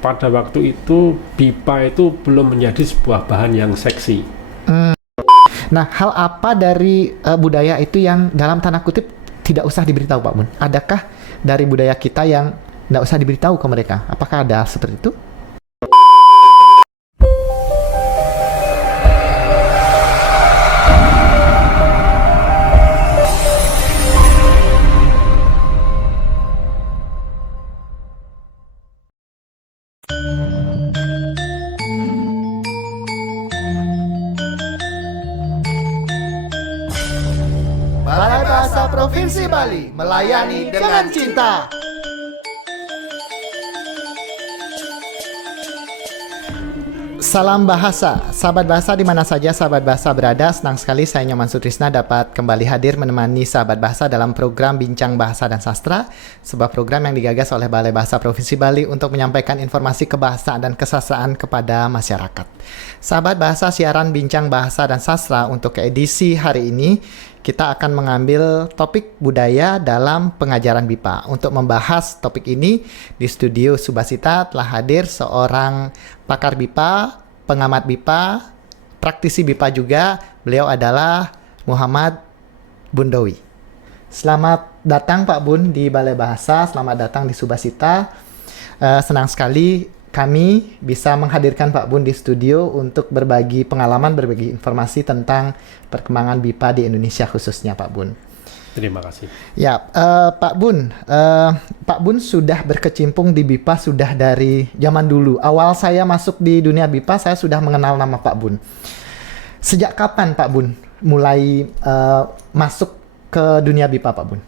pada waktu itu BIPA itu belum menjadi sebuah bahan yang seksi. Nah, hal apa dari budaya itu yang dalam tanda kutip tidak usah diberitahu Pak Bun? Adakah dari budaya kita yang tidak usah diberitahu ke mereka? Apakah ada seperti itu? Balai Bahasa Provinsi Bali melayani dengan cinta. Salam bahasa, sahabat bahasa di mana saja sahabat bahasa berada. Senang sekali saya Nyoman Sutrisna dapat kembali hadir menemani sahabat bahasa dalam program Bincang Bahasa dan Sastra, sebuah program yang digagas oleh Balai Bahasa Provinsi Bali untuk menyampaikan informasi kebahasaan dan kesastraan kepada masyarakat. Sahabat bahasa, siaran Bincang Bahasa dan Sastra untuk edisi hari ini kita akan mengambil topik budaya dalam pengajaran BIPA. Untuk membahas topik ini di studio Subasita telah hadir seorang pakar BIPA, pengamat BIPA, praktisi BIPA juga. Beliau adalah Muhammad Bundowi. Selamat datang Pak Bun di Balai Bahasa, selamat datang di Subasita. Senang sekali kami bisa menghadirkan Pak Bun di studio untuk berbagi pengalaman, berbagi informasi tentang perkembangan BIPA di Indonesia khususnya Pak Bun. Terima kasih. Ya, Pak Bun, Pak Bun sudah berkecimpung di BIPA sudah dari zaman dulu. Awal saya masuk di dunia BIPA, saya sudah mengenal nama Pak Bun. Sejak kapan Pak Bun mulai masuk ke dunia BIPA Pak Bun?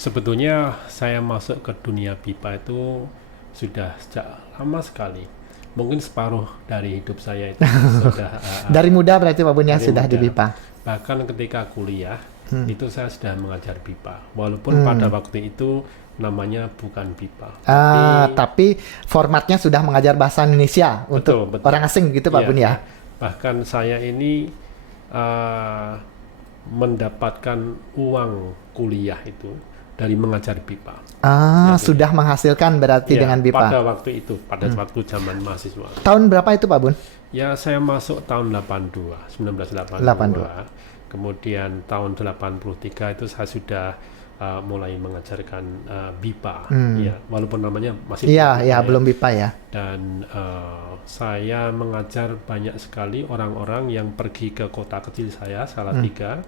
Sebetulnya saya masuk ke dunia BIPA itu sudah sejak lama sekali. Mungkin separuh dari hidup saya itu sudah dari muda berarti Pak Bun ya sudah muda. di BIPA. Bahkan ketika kuliah itu saya sudah mengajar BIPA. Walaupun pada waktu itu namanya bukan BIPA. Tapi formatnya sudah mengajar bahasa Indonesia untuk betul. orang asing gitu Pak Bun ya. Bahkan saya ini mendapatkan uang kuliah itu dari mengajar BIPA. Sudah menghasilkan berarti dengan BIPA. Pada waktu itu, pada waktu zaman mahasiswa. Tahun berapa itu Pak Bun? Ya, saya masuk tahun 1982. Kemudian tahun 83 itu saya sudah mulai mengajarkan BIPA. Ya, walaupun namanya masih belum BIPA ya. Dan saya mengajar banyak sekali orang-orang yang pergi ke kota kecil saya, Salatiga.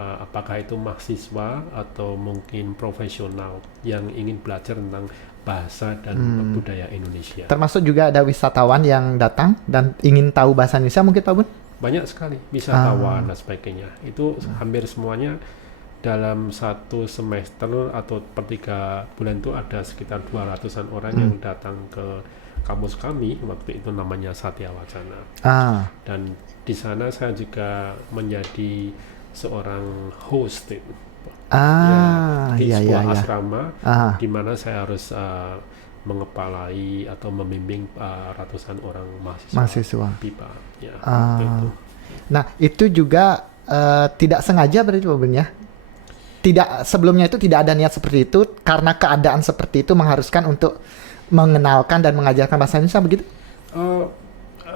Apakah itu mahasiswa atau mungkin profesional yang ingin belajar tentang bahasa dan budaya Indonesia. Termasuk juga ada wisatawan yang datang dan ingin tahu bahasa Indonesia mungkin Pak Bun? Banyak sekali wisatawan dan sebagainya. Itu hampir semuanya dalam satu semester atau per 3 bulan itu ada sekitar 200-an orang yang datang ke kampus kami, waktu itu namanya Satya Wacana. Dan di sana saya juga menjadi seorang host di sebuah asrama di mana saya harus mengepalai atau membimbing ratusan orang mahasiswa BIPA. Itu. Nah, itu juga tidak sengaja berarti Pak Bun ya? Tidak, sebelumnya itu tidak ada niat seperti itu karena keadaan seperti itu mengharuskan untuk mengenalkan dan mengajarkan bahasa Indonesia begitu?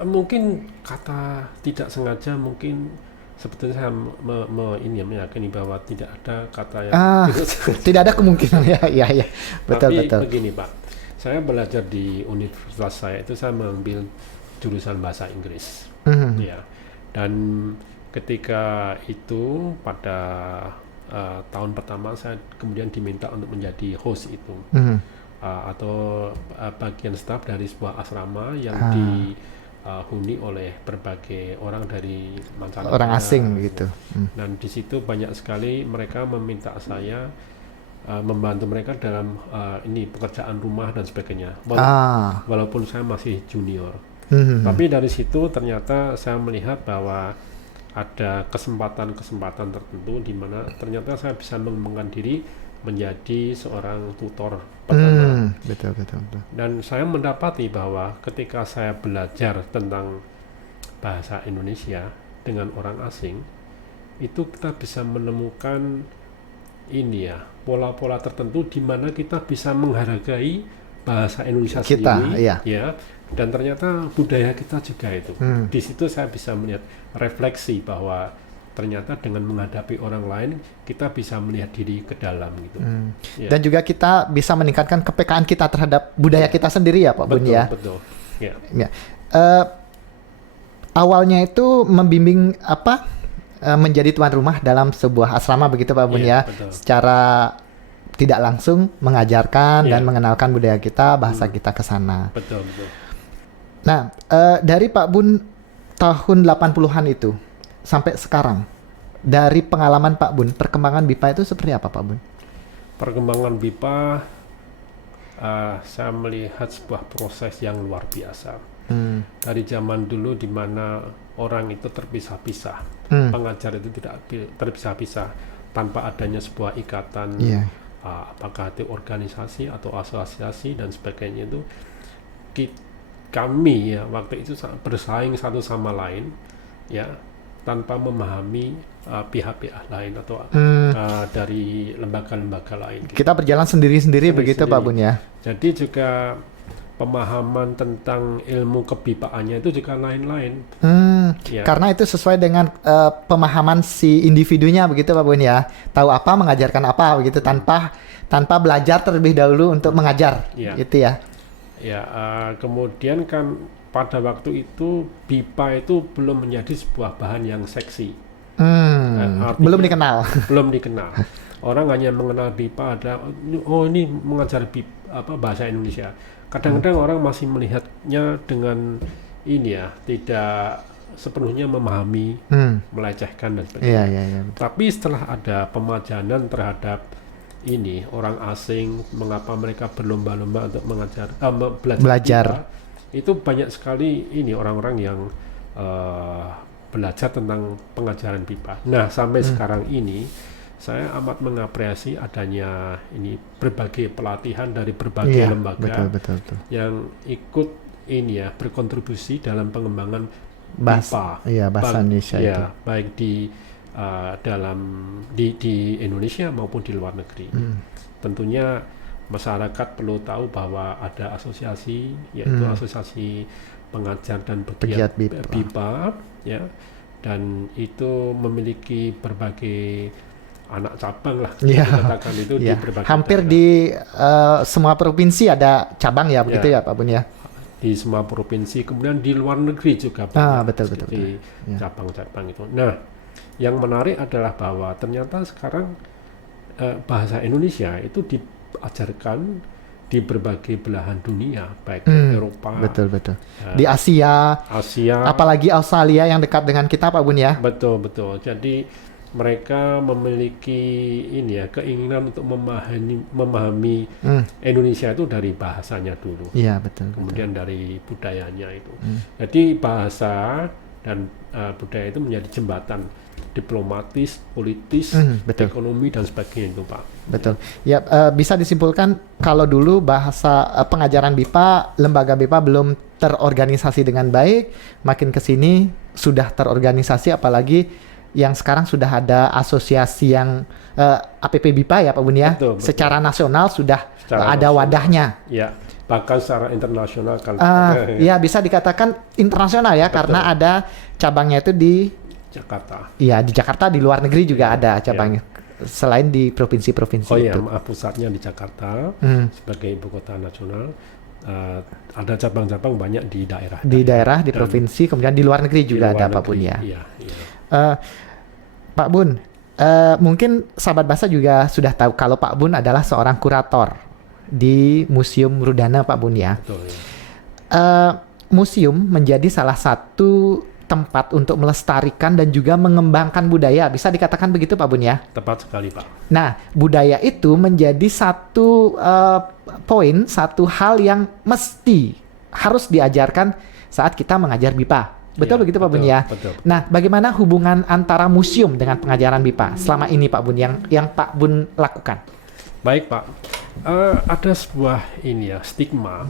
Mungkin kata tidak sengaja mungkin sebetulnya saya meyakini bahwa tidak ada kata yang tidak ada kemungkinan ya betul. Tapi begini Pak, saya belajar di universitas saya itu saya mengambil jurusan bahasa Inggris, ya. Dan ketika itu pada tahun pertama saya kemudian diminta untuk menjadi host itu, atau bagian staf dari sebuah asrama yang dihuni oleh berbagai orang dari mancanegara, orang asing gitu. Dan di situ banyak sekali mereka meminta saya membantu mereka dalam pekerjaan rumah dan sebagainya. Walaupun saya masih junior, tapi dari situ ternyata saya melihat bahwa ada kesempatan-kesempatan tertentu di mana ternyata saya bisa mengembangkan diri menjadi seorang tutor pertama. Betul. Dan saya mendapati bahwa ketika saya belajar tentang bahasa Indonesia dengan orang asing, itu kita bisa menemukan pola-pola tertentu di mana kita bisa menghargai bahasa Indonesia kita, sendiri, iya. ya, dan ternyata budaya kita juga itu. Di situ saya bisa melihat refleksi bahwa ternyata dengan menghadapi orang lain kita bisa melihat diri ke dalam gitu. Ya. Dan juga kita bisa meningkatkan kepekaan kita terhadap budaya kita sendiri ya Pak Bun ya. Betul. Ya. Ya. Awalnya itu membimbing menjadi tuan rumah dalam sebuah asrama begitu Pak Bun ya. Betul. Secara tidak langsung mengajarkan dan mengenalkan budaya kita, bahasa kita ke sana. Betul. Nah, dari Pak Bun tahun 80-an itu sampai sekarang, dari pengalaman Pak Bun, perkembangan BIPA itu seperti apa Pak Bun? Perkembangan BIPA, saya melihat sebuah proses yang luar biasa. Dari zaman dulu di mana orang itu terpisah-pisah, pengajar itu tidak terpisah-pisah tanpa adanya sebuah ikatan, apakah itu organisasi atau asosiasi dan sebagainya itu, kami ya waktu itu bersaing satu sama lain, ya, tanpa memahami pihak-pihak lain atau dari lembaga-lembaga lain. Kita berjalan sendiri-sendiri begitu Pak Bun ya. Jadi juga pemahaman tentang ilmu kebipaannya itu juga lain-lain. Karena itu sesuai dengan pemahaman si individunya begitu Pak Bun ya. Tahu apa, mengajarkan apa begitu tanpa belajar terlebih dahulu untuk mengajar, gitu ya. Ya, kemudian kan pada waktu itu BIPA itu belum menjadi sebuah bahan yang seksi. Belum dikenal. Belum dikenal. Orang hanya mengenal BIPA ada, oh ini mengajar bahasa Indonesia. Kadang-kadang orang masih melihatnya dengan ini ya, tidak sepenuhnya memahami, melecehkan dan sebagainya. Tapi setelah ada pemajanan terhadap ini orang asing, mengapa mereka berlomba-lomba untuk belajar BIPA, itu banyak sekali ini orang-orang yang belajar tentang pengajaran BIPA. Nah, sampai sekarang ini saya amat mengapresiasi adanya ini berbagai pelatihan dari berbagai lembaga betul. yang ikut ini ya, berkontribusi dalam pengembangan BIPA. Bahasa Indonesia itu. Baik di di Indonesia maupun di luar negeri. Tentunya masyarakat perlu tahu bahwa ada asosiasi, yaitu asosiasi pengajar dan pegiat BIPA, ya, dan itu memiliki berbagai anak cabang lah, dikatakan itu di berbagai hampir daerah. Di semua provinsi ada cabang ya begitu ya Pak Bun ya. Di semua provinsi, kemudian di luar negeri juga banyak betul. cabang-cabang itu. Nah, yang menarik adalah bahwa ternyata sekarang bahasa Indonesia itu diajarkan di berbagai belahan dunia, baik Eropa, betul. Di Asia, apalagi Australia yang dekat dengan kita Pak Bun ya. Betul. Jadi mereka memiliki ini ya, keinginan untuk memahami Indonesia itu dari bahasanya dulu. Iya, betul. Kemudian dari budayanya itu. Jadi bahasa dan budaya itu menjadi jembatan diplomatis, politis, ekonomi dan sebagainya itu Pak. Betul. Ya, bisa disimpulkan kalau dulu bahasa pengajaran BIPA, lembaga BIPA belum terorganisasi dengan baik, makin ke sini sudah terorganisasi, apalagi yang sekarang sudah ada asosiasi yang APP BIPA ya Pak Bun ya. Betul. Secara nasional sudah ada wadahnya. Ya, bahkan secara internasional kan. Ya, bisa dikatakan internasional ya. Betul. Karena ada cabangnya itu di Jakarta. Iya, di Jakarta, di luar negeri juga ada cabangnya. Selain di provinsi-provinsi itu. Pusatnya di Jakarta sebagai ibu kota nasional. Ada cabang-cabang banyak di daerah. Di daerah, di provinsi, kemudian di luar negeri juga ada Pak Bun ya. Iya. Pak Bun, mungkin sahabat bahasa juga sudah tahu kalau Pak Bun adalah seorang kurator di Museum Rudana Pak Bun ya. Betul, ya. Museum menjadi salah satu tempat untuk melestarikan dan juga mengembangkan budaya. Bisa dikatakan begitu Pak Bun ya? Tepat sekali Pak. Nah, budaya itu menjadi satu satu hal yang mesti harus diajarkan saat kita mengajar BIPA. Betul begitu Pak Bun ya? Betul. Nah, bagaimana hubungan antara museum dengan pengajaran BIPA selama ini Pak Bun yang Pak Bun lakukan? Baik Pak, ada sebuah stigma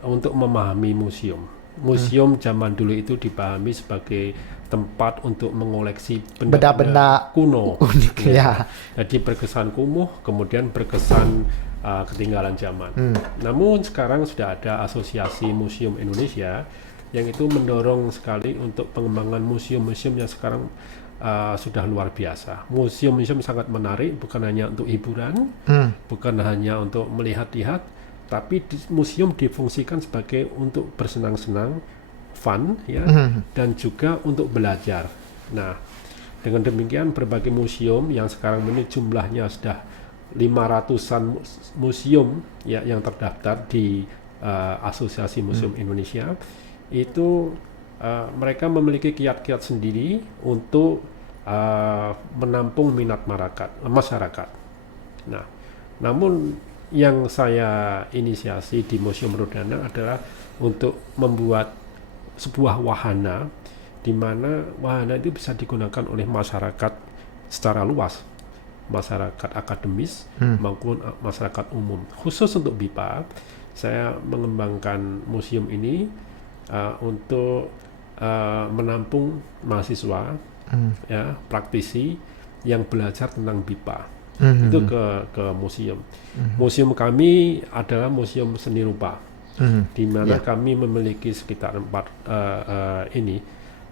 untuk memahami museum. Museum zaman dulu itu dipahami sebagai tempat untuk mengoleksi benda-benda kuno. Unik ya. Jadi berkesan kumuh, kemudian berkesan ketinggalan zaman. Namun sekarang sudah ada Asosiasi Museum Indonesia yang itu mendorong sekali untuk pengembangan museum-museum yang sekarang sudah luar biasa. Museum-museum sangat menarik, bukan hanya untuk hiburan, bukan hanya untuk melihat-lihat, tapi museum difungsikan sebagai untuk bersenang-senang, fun, ya, dan juga untuk belajar. Nah, dengan demikian berbagai museum yang sekarang ini jumlahnya sudah 500-an museum ya yang terdaftar di Asosiasi Museum Indonesia, itu mereka memiliki kiat-kiat sendiri untuk menampung minat masyarakat. Nah, namun yang saya inisiasi di Museum Rodana adalah untuk membuat sebuah wahana di mana wahana itu bisa digunakan oleh masyarakat secara luas, masyarakat akademis maupun masyarakat umum. Khusus untuk BIPA, saya mengembangkan museum ini untuk menampung mahasiswa, ya, praktisi yang belajar tentang BIPA. Itu ke museum. Museum kami adalah museum seni rupa, di mana kami memiliki sekitar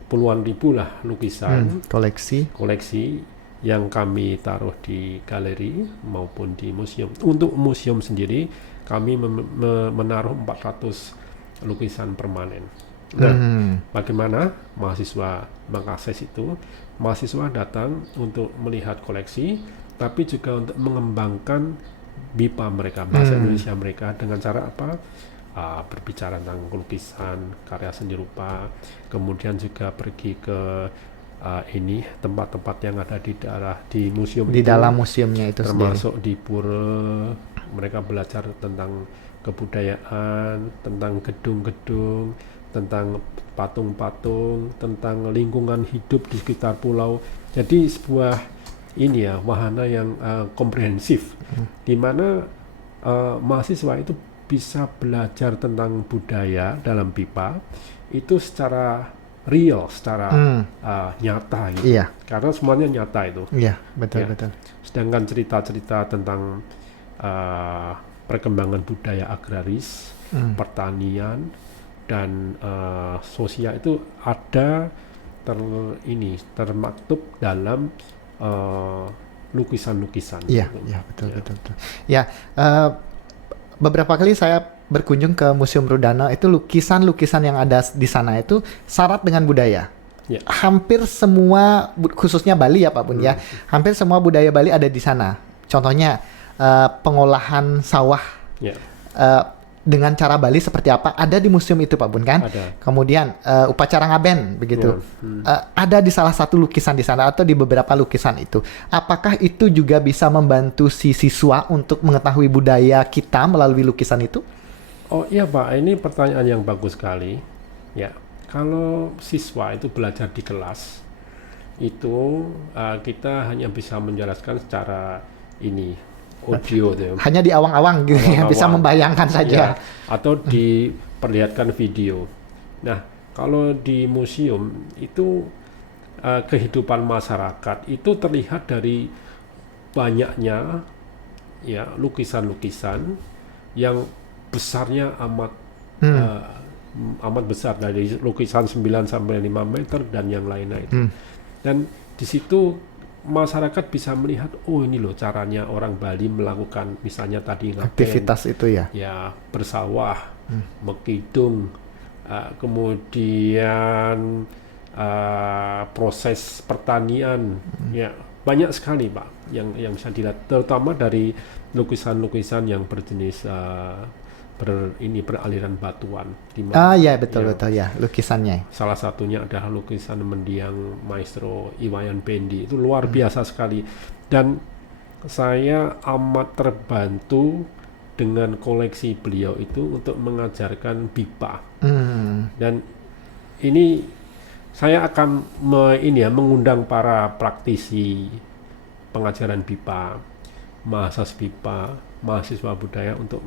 puluhan ribu lah lukisan koleksi yang kami taruh di galeri maupun di museum. Untuk museum sendiri kami menaruh 400 lukisan permanen. Nah, bagaimana mahasiswa mengakses itu? Mahasiswa datang untuk melihat koleksi, tapi juga untuk mengembangkan BIPA mereka, bahasa Indonesia mereka, dengan cara apa? Berbicara tentang lukisan, karya seni rupa, kemudian juga pergi ke tempat-tempat yang ada di daerah di museum di itu, dalam museumnya itu termasuk sendiri. di pura. Mereka belajar tentang kebudayaan, tentang gedung-gedung, tentang patung-patung, tentang lingkungan hidup di sekitar pulau. Jadi sebuah wahana yang komprehensif, di mana mahasiswa itu bisa belajar tentang budaya dalam BIPA itu secara real, secara nyata gitu. Iya. Karena semuanya nyata itu. Iya, betul. Sedangkan cerita-cerita tentang perkembangan budaya agraris, pertanian, dan sosial itu ada termaktub dalam lukisan-lukisan. Iya, betul. Ya, beberapa kali saya berkunjung ke Museum Rodana, itu lukisan-lukisan yang ada di sana itu syarat dengan budaya. Ya. Hampir semua, khususnya Bali ya Pak Bun ya, hampir semua budaya Bali ada di sana. Contohnya pengolahan sawah dengan cara Bali seperti apa, ada di museum itu Pak Bun kan? Ada. Kemudian upacara ngaben begitu, ada di salah satu lukisan di sana atau di beberapa lukisan itu. Apakah itu juga bisa membantu si siswa untuk mengetahui budaya kita melalui lukisan itu? Oh iya Pak, ini pertanyaan yang bagus sekali. Ya, kalau siswa itu belajar di kelas, itu kita hanya bisa menjelaskan secara audio tuh. Hanya di awang-awang gitu ya, bisa membayangkan saja. Ya, atau diperlihatkan video. Nah, kalau di museum itu kehidupan masyarakat itu terlihat dari banyaknya lukisan-lukisan yang besarnya amat besar, dari lukisan 9 sampai 5 meter dan yang lainnya itu. Dan di situ masyarakat bisa melihat, oh ini loh caranya orang Bali melakukan misalnya tadi aktivitas itu ya. Ya, bersawah, mengkidung, kemudian proses pertanian, ya banyak sekali Pak yang bisa dilihat, terutama dari lukisan-lukisan yang berjenis beraliran batuan. Ya betul ya lukisannya. Salah satunya adalah lukisan mendiang Maestro Iwayan Bendi, itu luar biasa sekali, dan saya amat terbantu dengan koleksi beliau itu untuk mengajarkan BIPA. Dan ini saya akan mengundang para praktisi pengajaran BIPA, mahasiswa budaya untuk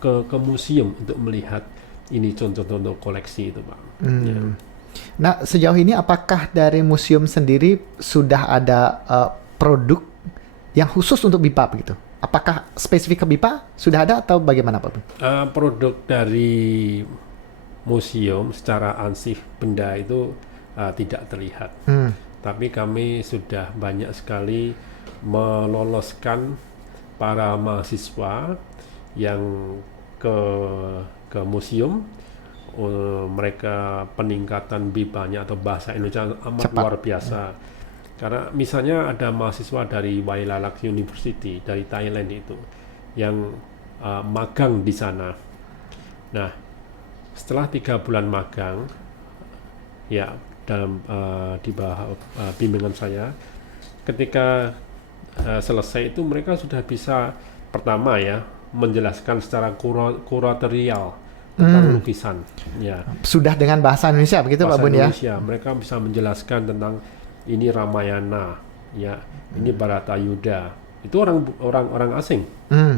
ke museum untuk melihat ini contoh-contoh koleksi itu Pak. Ya. Nah, sejauh ini apakah dari museum sendiri sudah ada produk yang khusus untuk BIPA begitu? Apakah spesifik ke BIPA sudah ada atau bagaimana Pak Bun? Produk dari museum secara ansih benda itu tidak terlihat. Tapi kami sudah banyak sekali meloloskan para mahasiswa yang ke museum. Mereka peningkatan BIPA-nya atau bahasa Indonesia amat Cepat. luar biasa. Karena misalnya ada mahasiswa dari Wailalak University dari Thailand itu yang magang di sana. Nah, setelah 3 bulan magang, ya dalam di bawah bimbingan saya, ketika selesai itu mereka sudah bisa pertama ya menjelaskan secara kuratorial tentang lukisan. Ya. Sudah dengan bahasa Indonesia begitu Pak Bun ya? Indonesia, mereka bisa menjelaskan tentang ini Ramayana, ya, ini Bharatayuda. Itu orang asing,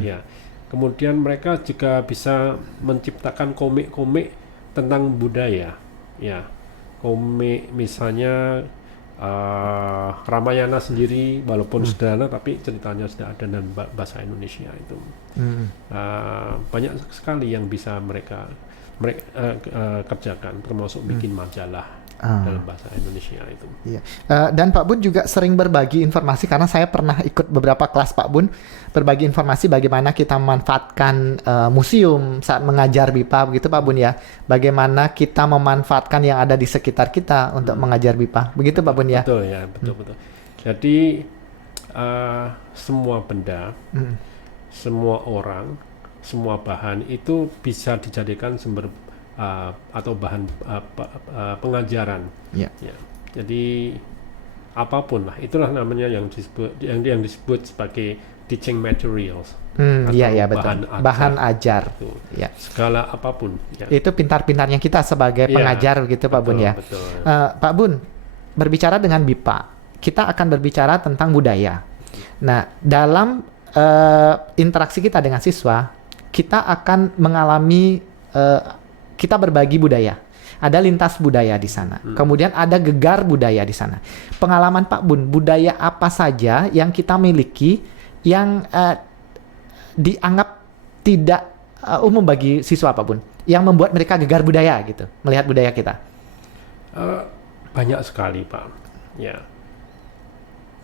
ya. Kemudian mereka juga bisa menciptakan komik-komik tentang budaya, ya. Komik misalnya Ramayana sendiri, walaupun sederhana tapi ceritanya sudah ada dalam bahasa Indonesia itu. Banyak sekali yang bisa mereka kerjakan, termasuk bikin majalah dalam bahasa Indonesia itu. Iya. Dan Pak Bun juga sering berbagi informasi karena saya pernah ikut beberapa kelas Pak Bun berbagi informasi bagaimana kita memanfaatkan museum saat mengajar BIPA begitu Pak Bun ya. Bagaimana kita memanfaatkan yang ada di sekitar kita untuk mengajar BIPA. Begitu Pak Bun ya. Betul ya, betul. Jadi semua benda, semua orang, semua bahan itu bisa dijadikan sumber atau bahan pengajaran. Ya. Jadi apapun lah, itulah namanya yang disebut sebagai teaching materials. Iya betul. Bahan ajar. Ya. Segala apapun. Ya. Itu pintar-pintarnya kita sebagai pengajar begitu Pak Bun ya. Betul. Pak Bun, berbicara dengan BIPA, kita akan berbicara tentang budaya. Nah, dalam interaksi kita dengan siswa, kita akan mengalami kita berbagi budaya. Ada lintas budaya di sana. Kemudian ada gegar budaya di sana. Pengalaman Pak Bun, budaya apa saja yang kita miliki yang dianggap tidak umum bagi siswa Pak Bun, yang membuat mereka gegar budaya gitu, melihat budaya kita? Banyak sekali Pak. Ya.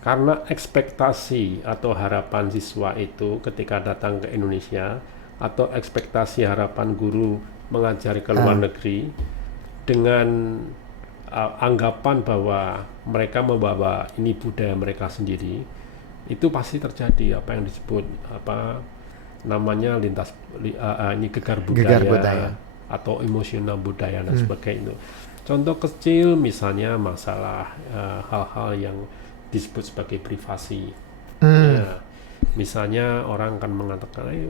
Karena ekspektasi atau harapan siswa itu ketika datang ke Indonesia, atau ekspektasi harapan guru mengajari ke luar negeri dengan anggapan bahwa mereka membawa ini budaya mereka sendiri, itu pasti terjadi apa yang disebut namanya ini gegar budaya atau emosional budaya dan sebagainya. Contoh kecil misalnya masalah hal-hal yang disebut sebagai privasi. Ya, misalnya orang akan mengatakan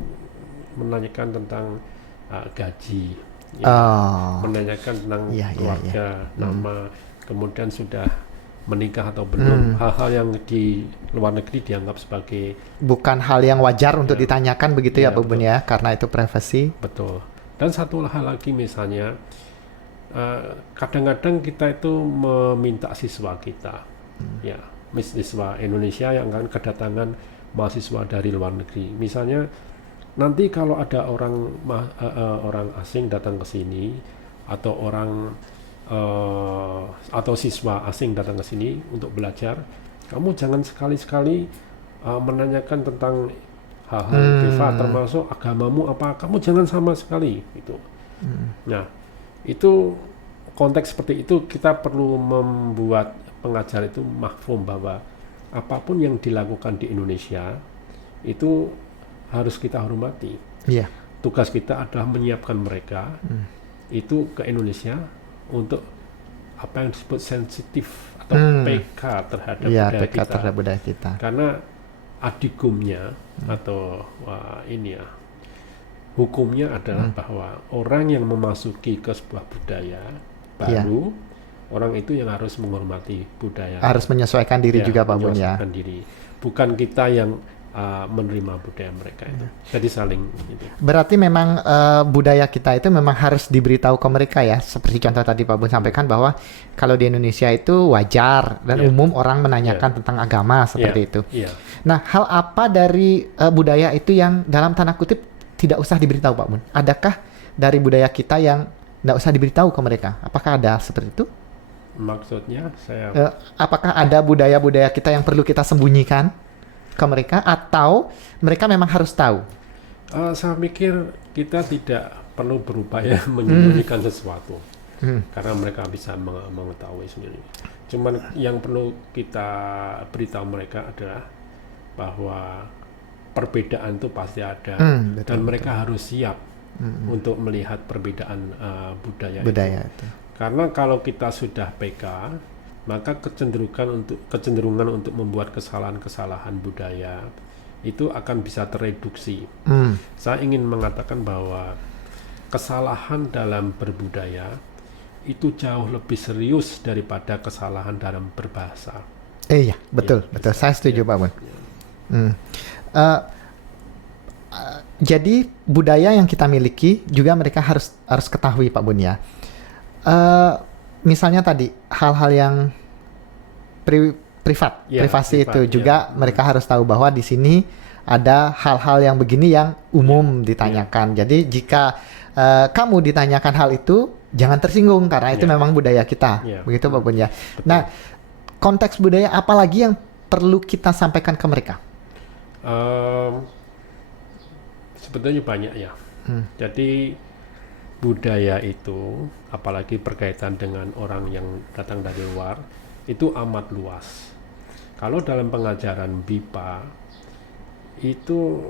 menanyakan tentang gaji, menanyakan tentang keluarga, nama, kemudian sudah menikah atau belum, hal-hal yang di luar negeri dianggap sebagai bukan hal yang wajar untuk ditanyakan begitu ya Pak Bun ya, karena itu privasi. Betul. Dan satu hal lagi misalnya, kadang-kadang kita itu meminta siswa kita, ya, siswa Indonesia yang akan kedatangan mahasiswa dari luar negeri, misalnya nanti kalau ada orang asing datang ke sini atau atau siswa asing datang ke sini untuk belajar, kamu jangan sekali-sekali menanyakan tentang hal-hal privat termasuk agamamu apa, kamu jangan sama sekali itu. Nah, itu konteks seperti itu kita perlu membuat pengajar itu mafhum bahwa apapun yang dilakukan di Indonesia itu harus kita hormati. Tugas kita adalah menyiapkan mereka itu ke Indonesia untuk apa yang disebut sensitif atau PK terhadap budaya kita. Karena adigumnya atau hukumnya adalah bahwa orang yang memasuki ke sebuah budaya baru, orang itu yang harus menghormati budaya. Harus menyesuaikan diri juga Pak Bun ya. Diri. Bukan kita yang menerima budaya mereka itu. Jadi saling gitu. Berarti memang budaya kita itu memang harus diberitahu ke mereka ya. Seperti contoh tadi Pak Bun sampaikan bahwa kalau di Indonesia itu wajar dan umum orang menanyakan tentang agama seperti itu. Nah, hal apa dari budaya itu yang dalam tanda kutip tidak usah diberitahu Pak Bun? Adakah dari budaya kita yang tidak usah diberitahu ke mereka? Apakah ada seperti itu? Maksudnya saya apakah ada budaya-budaya kita yang perlu kita sembunyikan ke mereka atau mereka memang harus tahu? Saya pikir kita tidak perlu berupaya menyembunyikan sesuatu karena mereka bisa mengetahui sendiri. Cuman yang perlu kita beritahu mereka adalah bahwa perbedaan itu pasti ada dan mereka harus siap untuk melihat perbedaan budaya itu. Karena kalau kita sudah PK, maka kecenderungan untuk membuat kesalahan-kesalahan budaya itu akan bisa tereduksi. Saya ingin mengatakan bahwa kesalahan dalam berbudaya itu jauh lebih serius daripada kesalahan dalam berbahasa. Iya, betul. Saya setuju Pak Bun. Jadi budaya yang kita miliki juga mereka harus ketahui Pak Bun ya. Misalnya tadi hal-hal yang privasi itu juga mereka harus tahu bahwa di sini ada hal-hal yang begini yang umum ditanyakan. Jadi jika kamu ditanyakan hal itu jangan tersinggung karena itu memang budaya kita. Begitu Pak Bun ya. Nah, konteks budaya apa lagi yang perlu kita sampaikan ke mereka? Sebetulnya banyak ya. Jadi budaya itu, apalagi berkaitan dengan orang yang datang dari luar, itu amat luas. Kalau dalam pengajaran BIPA, itu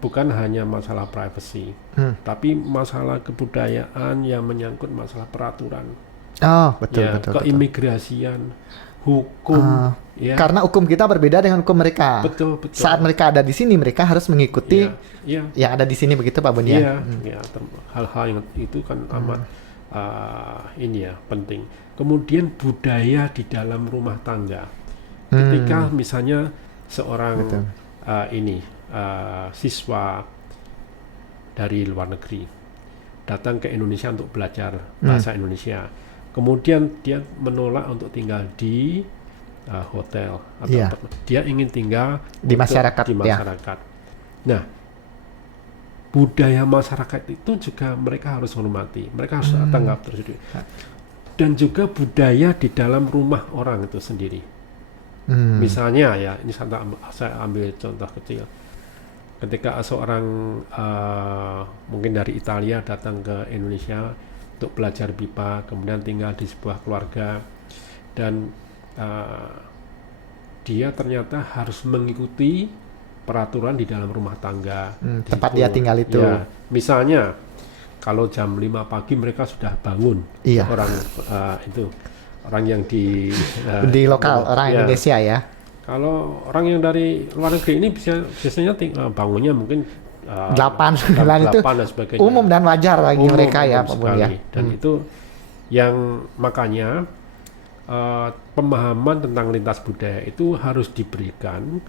bukan hanya masalah privacy, tapi masalah kebudayaan yang menyangkut masalah peraturan. Betul. Keimigrasian, hukum. Karena hukum kita berbeda dengan hukum mereka. Betul. Saat mereka ada di sini, mereka harus mengikuti yang ada di sini, begitu Pak Bun ya. Hal-hal yang itu kan amat penting. Kemudian budaya di dalam rumah tangga. Ketika misalnya seorang siswa dari luar negeri datang ke Indonesia untuk belajar bahasa Indonesia, kemudian dia menolak untuk tinggal di hotel atau dia ingin tinggal di masyarakat. Nah, budaya masyarakat itu juga mereka harus hormati, mereka harus tanggap tersendiri. Dan juga budaya di dalam rumah orang itu sendiri. Misalnya ya, ini saya ambil contoh kecil. Ketika seorang mungkin dari Italia datang ke Indonesia untuk belajar BIPA, kemudian tinggal di sebuah keluarga, dan dia ternyata harus mengikuti peraturan di dalam rumah tangga tempat dia tinggal itu. Misalnya kalau jam 5 pagi mereka sudah bangun, orang yang di lokal, orang Indonesia ya. Kalau orang yang dari luar negeri ini biasanya bangunnya mungkin 8, 9 itu dan sebagainya. Umum dan wajar bagi mereka ya Pak Bun ya. Dan itu yang makanya pemahaman tentang lintas budaya itu harus diberikan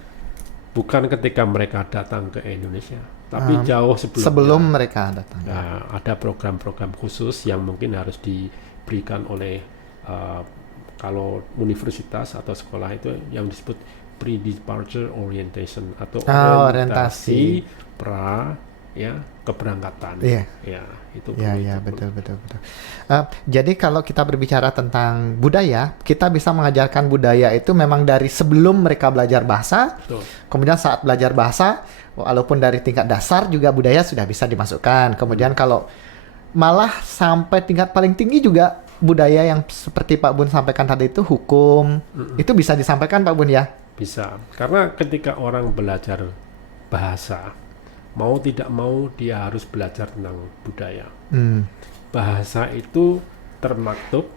bukan ketika mereka datang ke Indonesia, tapi jauh sebelum mereka datang. Ada program-program khusus yang mungkin harus diberikan oleh kalau universitas atau sekolah itu yang disebut pre-departure orientation atau orientasi keberangkatan. Itu betul. Jadi kalau kita berbicara tentang budaya, kita bisa mengajarkan budaya itu memang dari sebelum mereka belajar bahasa. Kemudian saat belajar bahasa, walaupun dari tingkat dasar juga budaya sudah bisa dimasukkan. Kemudian kalau malah sampai tingkat paling tinggi juga budaya yang seperti Pak Bun sampaikan tadi itu hukum, itu bisa disampaikan Pak Bun ya? Bisa, karena ketika orang belajar bahasa, mau tidak mau dia harus belajar tentang budaya. Bahasa itu termaktub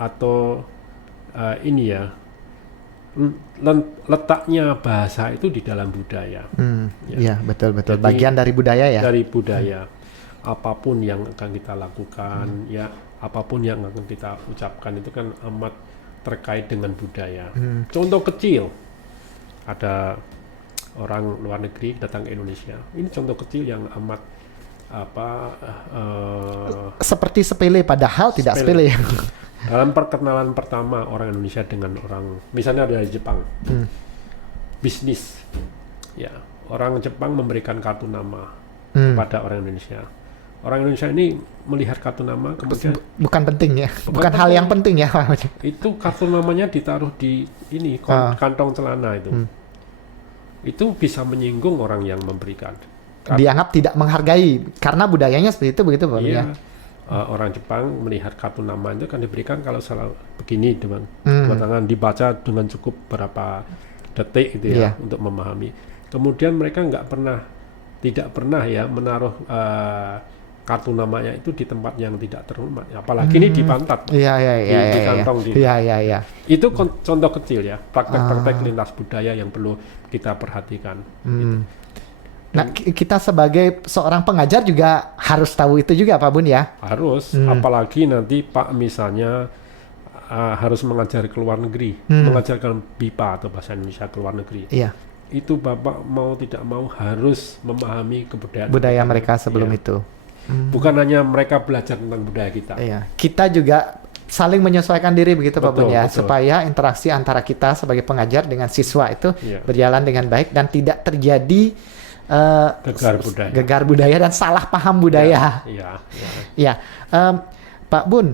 atau letaknya bahasa itu di dalam budaya. Betul. Jadi, bagian dari budaya ya. Dari budaya, apapun yang akan kita lakukan, apapun yang akan kita ucapkan itu kan amat terkait dengan budaya. Contoh kecil, ada orang luar negeri datang ke Indonesia. Ini contoh kecil yang amat seperti sepele padahal tidak sepele. Dalam perkenalan pertama orang Indonesia dengan orang misalnya dari Jepang, bisnis, ya orang Jepang memberikan kartu nama kepada orang Indonesia. Orang Indonesia ini melihat kartu nama kemudian bukan penting ya, bukan hal yang penting ya. Itu kartu namanya ditaruh di ini kantong celana itu bisa menyinggung orang yang memberikan. Dianggap tidak menghargai karena budayanya seperti itu begitu Pak ya. Orang Jepang melihat kartu nama itu kan diberikan kalau salah begini dengan dua tangan dibaca dengan cukup berapa detik gitu ya untuk memahami. Kemudian mereka tidak pernah ya menaruh kartu namanya itu di tempat yang tidak terhormat, apalagi ini di pantat, di kantong. Itu contoh kecil ya, praktek-praktek lintas budaya yang perlu kita perhatikan. Gitu. Nah, kita sebagai seorang pengajar juga harus tahu itu juga Pak Bun ya? Harus, apalagi nanti Pak misalnya harus mengajar ke luar negeri, mengajarkan BIPA atau bahasa Indonesia ke luar negeri. Iya. Itu Bapak mau tidak mau harus memahami kebudayaan budaya mereka sebelum itu. Bukan hanya mereka belajar tentang budaya kita. Iya. Kita juga saling menyesuaikan diri begitu Pak Bun ya, supaya interaksi antara kita sebagai pengajar dengan siswa itu berjalan dengan baik dan tidak terjadi gegar budaya dan salah paham budaya. Pak Bun,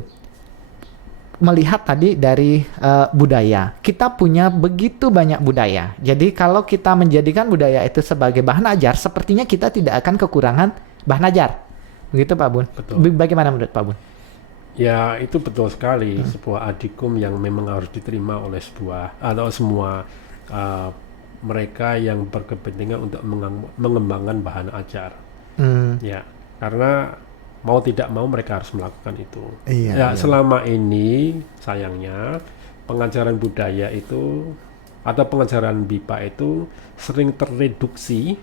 melihat tadi dari budaya, kita punya begitu banyak budaya. Jadi kalau kita menjadikan budaya itu sebagai bahan ajar, sepertinya kita tidak akan kekurangan bahan ajar. Begitu Pak Bun. Betul. Bagaimana menurut Pak Bun? Ya itu betul sekali, sebuah adikum yang memang harus diterima oleh semua mereka yang berkepentingan untuk mengembangkan bahan ajar. Ya, karena mau tidak mau mereka harus melakukan itu. Selama ini sayangnya pengajaran budaya itu atau pengajaran BIPA itu sering terreduksi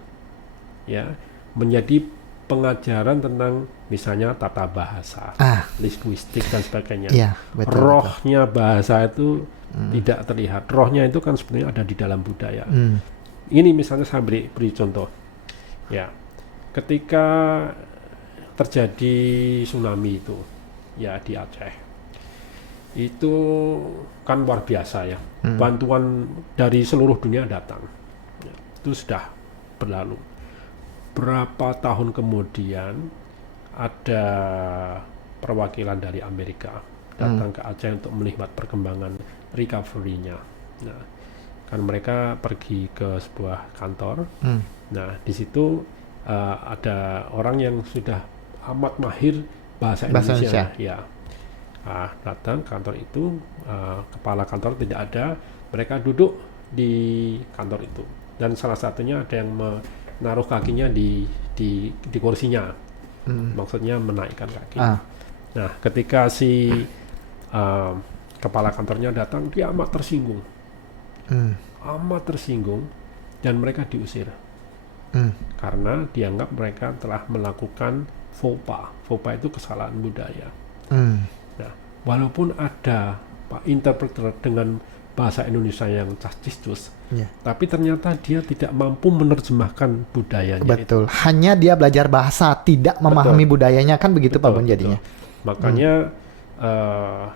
ya menjadi pengajaran tentang misalnya tata bahasa, linguistik dan sebagainya. Rohnya bahasa itu tidak terlihat. Rohnya itu kan sebenarnya ada di dalam budaya. Ini misalnya saya beri contoh. Ya, ketika terjadi tsunami itu, ya di Aceh, itu kan luar biasa ya. Bantuan dari seluruh dunia datang. Ya, itu sudah berlalu. Berapa tahun kemudian ada perwakilan dari Amerika datang ke Aceh untuk melihat perkembangan recovery-nya. Nah, kan mereka pergi ke sebuah kantor. Nah, di situ ada orang yang sudah amat mahir bahasa Indonesia. Ya, datang ke kantor itu, kepala kantor tidak ada, mereka duduk di kantor itu. Dan salah satunya ada yang menaruh kakinya di kursinya, maksudnya menaikkan kaki. Nah, ketika si kepala kantornya datang, dia amat tersinggung, dan mereka diusir karena dianggap mereka telah melakukan faux pas itu kesalahan budaya. Nah, walaupun ada Pak interpreter dengan bahasa Indonesia yang cascistus, tapi ternyata dia tidak mampu menerjemahkan budayanya. Betul. Hanya dia belajar bahasa, tidak memahami budayanya, kan begitu Pak Bun jadinya. Makanya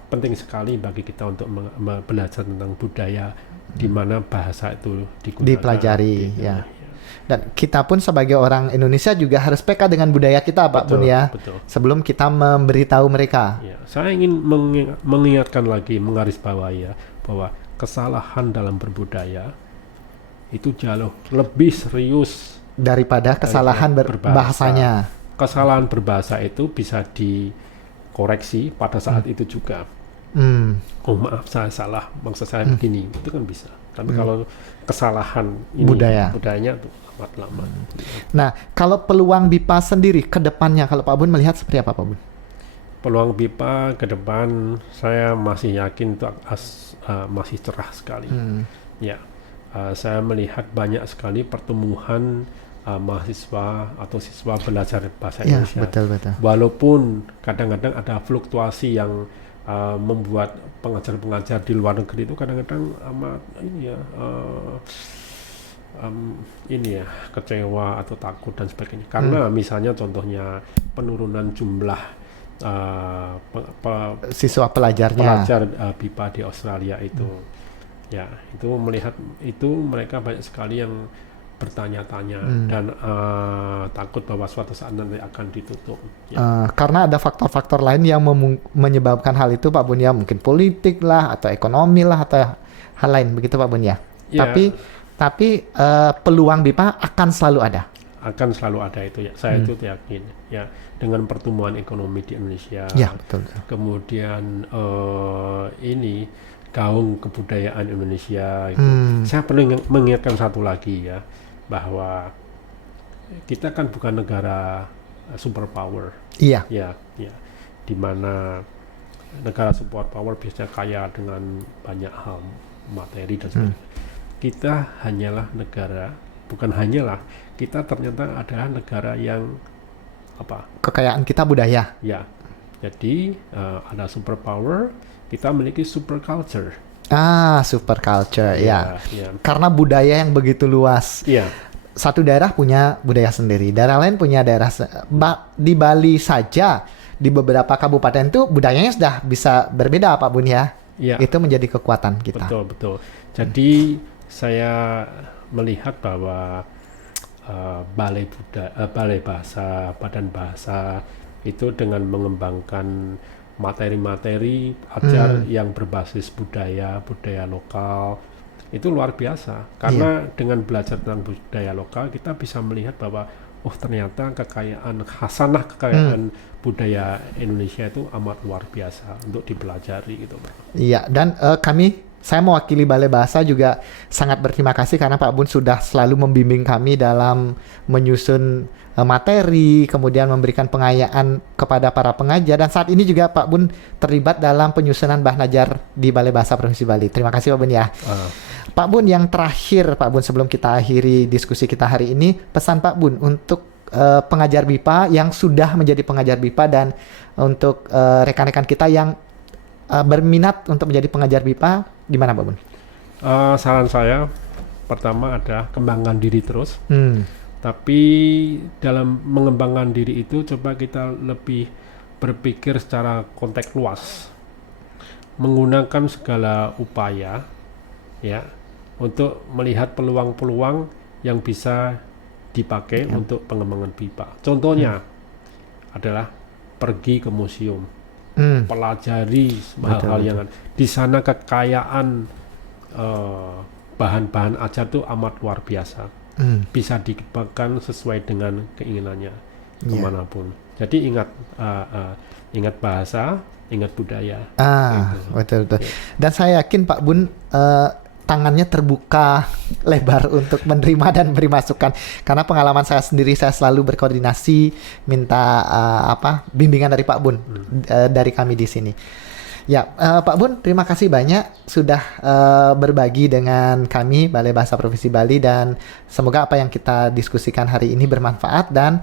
penting sekali bagi kita untuk belajar tentang budaya di mana bahasa itu digunakan, dipelajari. Dan kita pun sebagai orang Indonesia juga harus peka dengan budaya kita Pak Bun ya. Sebelum kita memberitahu mereka. Saya ingin mengingatkan lagi, menggarisbawahi ya, bahwa kesalahan dalam berbudaya itu jauh lebih serius daripada kesalahan berbahasanya. Kesalahan berbahasa itu bisa dikoreksi pada saat itu juga. Oh maaf, saya salah, maksud saya begini, itu kan bisa. Tapi kalau kesalahan ini budayanya itu amat lama. Nah, kalau peluang BIPA sendiri ke depannya, kalau Pak Bun melihat seperti apa Pak Bun? Peluang BIPA ke depan saya masih yakin itu masih cerah sekali. Saya melihat banyak sekali pertumbuhan mahasiswa atau siswa belajar bahasa Indonesia. Betul. Walaupun kadang-kadang ada fluktuasi yang membuat pengajar-pengajar di luar negeri itu kadang-kadang amat ini ya, kecewa atau takut dan sebagainya. Karena misalnya contohnya penurunan jumlah siswa pelajar BIPA di Australia itu, ya itu melihat itu mereka banyak sekali yang bertanya-tanya dan takut bahwa suatu saat nanti akan ditutup. Ya. Karena ada faktor-faktor lain yang menyebabkan hal itu, Pak Bun ya, mungkin politik lah atau ekonomi lah atau hal lain begitu, Pak Bun ya. Ya. Tapi peluang BIPA akan selalu ada. Akan selalu ada itu ya. Saya itu yakin ya, dengan pertumbuhan ekonomi di Indonesia. Ya, betul. Kemudian ini gaung kebudayaan Indonesia itu. Saya perlu mengingatkan satu lagi ya, bahwa kita kan bukan negara superpower. Iya. Ya, di mana negara superpower biasanya kaya dengan banyak hal materi dan sebagainya. Kita hanyalah negara, bukan hanyalah, kita ternyata adalah negara yang kekayaan kita budaya. Ya, jadi ada superpower, kita memiliki super culture. Super culture, ya. Karena budaya yang begitu luas. Iya. Satu daerah punya budaya sendiri, daerah lain punya daerah. Di Bali saja, di beberapa kabupaten itu budayanya sudah bisa berbeda, Pak Bun ya. Iya. Itu menjadi kekuatan kita. Betul. Jadi saya melihat bahwa balai bahasa, badan bahasa itu dengan mengembangkan materi-materi ajar yang berbasis budaya lokal itu luar biasa. Karena dengan belajar tentang budaya lokal kita bisa melihat bahwa ternyata kekayaan budaya Indonesia itu amat luar biasa untuk dipelajari gitu, Pak. Iya, dan saya mewakili Balai Bahasa juga sangat berterima kasih karena Pak Bun sudah selalu membimbing kami dalam menyusun materi, kemudian memberikan pengayaan kepada para pengajar, dan saat ini juga Pak Bun terlibat dalam penyusunan Bahnajar di Balai Bahasa Provinsi Bali. Terima kasih Pak Bun ya. Pak Bun, yang terakhir Pak Bun sebelum kita akhiri diskusi kita hari ini, pesan Pak Bun untuk pengajar BIPA yang sudah menjadi pengajar BIPA dan untuk rekan-rekan kita yang berminat untuk menjadi pengajar BIPA, gimana Pak Bun? Saran saya pertama adalah kembangkan diri terus. Tapi dalam mengembangkan diri itu coba kita lebih berpikir secara konteks luas, menggunakan segala upaya ya untuk melihat peluang-peluang yang bisa dipakai untuk pengembangan BIPA. Contohnya adalah pergi ke museum, pelajari hal-hal yang di sana, kekayaan bahan-bahan ajar itu amat luar biasa. Bisa dikembangkan sesuai dengan keinginannya kemanapun. Jadi ingat bahasa, ingat budaya. Betul. Dan saya yakin Pak Bun tangannya terbuka lebar untuk menerima dan beri masukan. Karena pengalaman saya sendiri, saya selalu berkoordinasi minta bimbingan dari Pak Bun dari kami di sini. Ya, Pak Bun, terima kasih banyak sudah berbagi dengan kami Balai Bahasa Provinsi Bali, dan semoga apa yang kita diskusikan hari ini bermanfaat, dan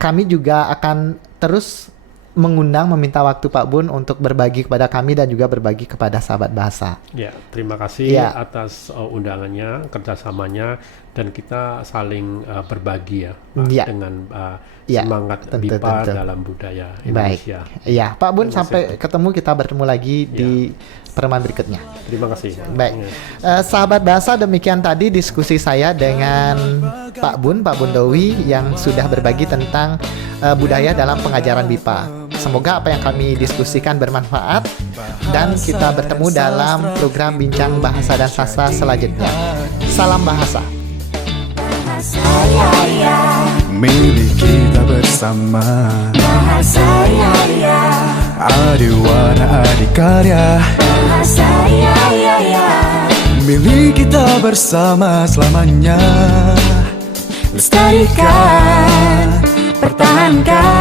kami juga akan terus meminta waktu Pak Bun untuk berbagi kepada kami dan juga berbagi kepada sahabat bahasa. Ya, terima kasih atas undangannya, kerjasamanya, dan kita saling berbagi dengan semangat BIPA dalam budaya Indonesia. Baik. Ya, Pak Bun, sampai ketemu, kita bertemu lagi di pertemuan berikutnya. Terima kasih. Baik. Sahabat bahasa, demikian tadi diskusi saya dengan Pak Bun Dowi yang sudah berbagi tentang budaya dalam pengajaran BIPA. Semoga apa yang kami diskusikan bermanfaat, dan kita bertemu dalam program Bincang Bahasa dan Sastra selanjutnya. Salam bahasa. Milik kita bersama. Bahasa Yaya. Adi warna adi karya. Bahasa Yaya. Milik kita bersama selamanya. Lestarikan, pertahankan.